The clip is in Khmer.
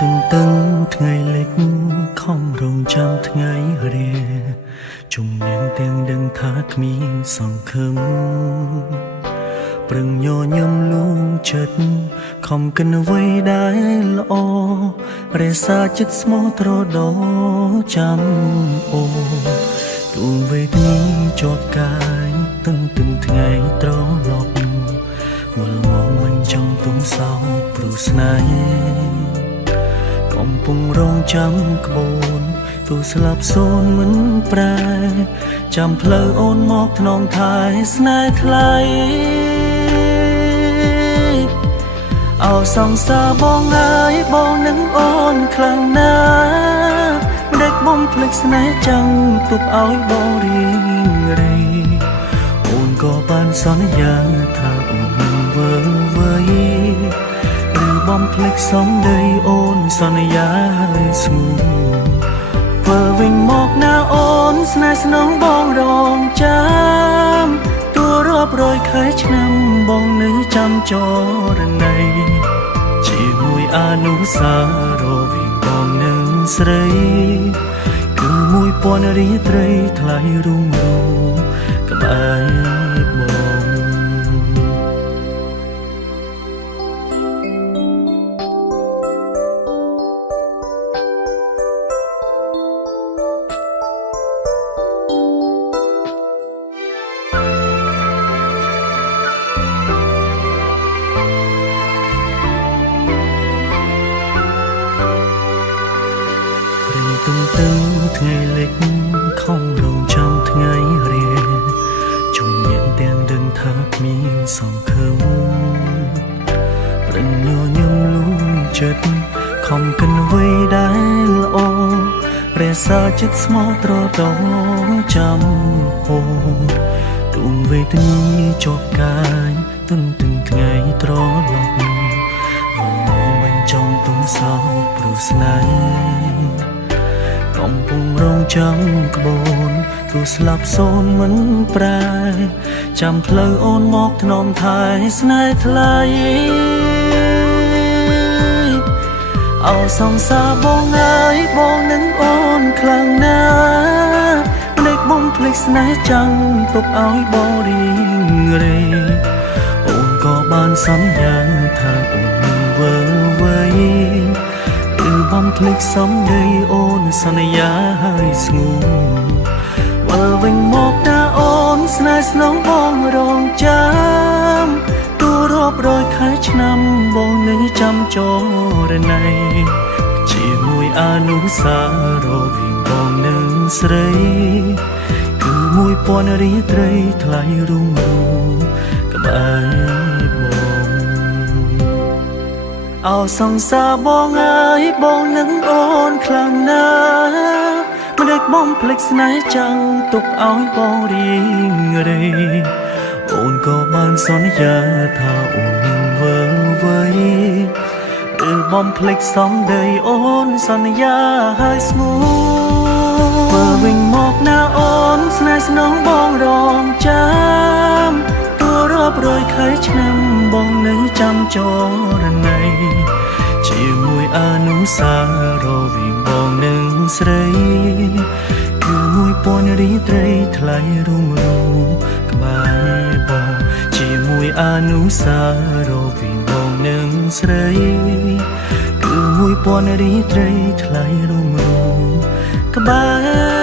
ตึงថ្ងៃเล็กខំរងចាំថ្ងៃរាជំនាញទាំងដឹងថាគ្មានសង្ឃឹមប្រឹងញញឹមលួងចិត្តខំកិនអ្វីដែលល្អរក្សាចិត្តស្មោះត្រដោចាំអូទូវេទនីជាប់កាយទឹងថ្ងៃត្រឡប់វល់មកមិនចង់ទុំសោកព្រោះស្នេហ៍កំពុងរងចាំក្បូនទូស្លាប់សូនមិនប្រែចាំផ្លូវអូនមកថ្នមថែស្នេហ៍ថ្លៃអោសង្សារបងអើយបងនឹងអូនខ្លាំងណាស់មិនដេចបំភ្លេចស្នេហ៍ចាំងទុកឲ្យបងរីងរៃអូនក៏បានសន្យាថាអូននឹងវើវើយបំភ្លេចសំដីអូនសន្យាឲ្យស្ងួនធ្វើវិញមកណាអូនស្នេហ៍ស្នងបងរងចាំទួរាប់រយខែឆ្នាំបងនៅចាំចរណីជាមួយអនុស្សាវរីយ៍បងនឹងស្រីគឺ1000រាត្រីថ្លៃរុងរឿងក្បែរបងตึงថ្ងៃล็กខំរងចាំថ្ងៃរាជំនាញទាំងដឹងថាគ្មានសង្ឃឹមប្រញញញឹមលួងចិត្តខំកិនអ្វីដែលល្អរក្សាចិត្តស្មោះត្រដោចាំអូទូនវេទនីជាប់កាយទឹងថ្ងៃត្រឡប់វល់មកបញ្ចង់ទុំសោកព្រោះស្នេហ៍កំពុងរងចាំក្បូនទូស្លាប់សូនមិនប្រែចាំផ្លូវអូនមកថ្នមថែស្នេហ៍ថ្លៃអោសង្សារបងអើយបងនឹងអូនខ្លាំងណាស់មិនដេចបំភ្លេចស្នេហ៍ចាំងទុកឲ្យបងរីងរៃអូនក៏បានសន្យាថាអូននឹងវើវើយបំភ្លេចសំដីអូនសន្យាឲ្យស្ងួនវិលវិញមកណាអូនស្នេហ៍ស្នងបងរងចាំទួរាប់រយខែឆ្នាំបងនឹងចាំចរណីជាមួយអនុស្សាវរីយ៍បងនឹងស្រីគឺ1000រាត្រីថ្លៃរុងរឿងក្បែរអោសង្សារបងអើយបងនឹងអូនខ្លាំងណាស់មិនដេចបំភ្លេចស្នេហ៍ចាំងទុកឲ្យបងរីងរៃអូនក៏បានសន្យាថាអូននឹងវើវើយបំភ្លេចសំដីអូនសន្យាឲ្យស្ងួនធ្វើវិញមកណាអូនស្នេហ៍ស្នងបងរងចាំទួរាប់រយខែឆ្នាំបងនៅចាំចរណីជាមួយអនុស្សាវរីយ៍បងនឹងស្រីគឺ1000រាត្រីថ្លៃរុងរឿងក្បែរបងជាមួយអនុស្សាវរីយ៍បងនឹងស្រីគឺ1000រាត្រីថ្លៃរុងរឿងក្បែរ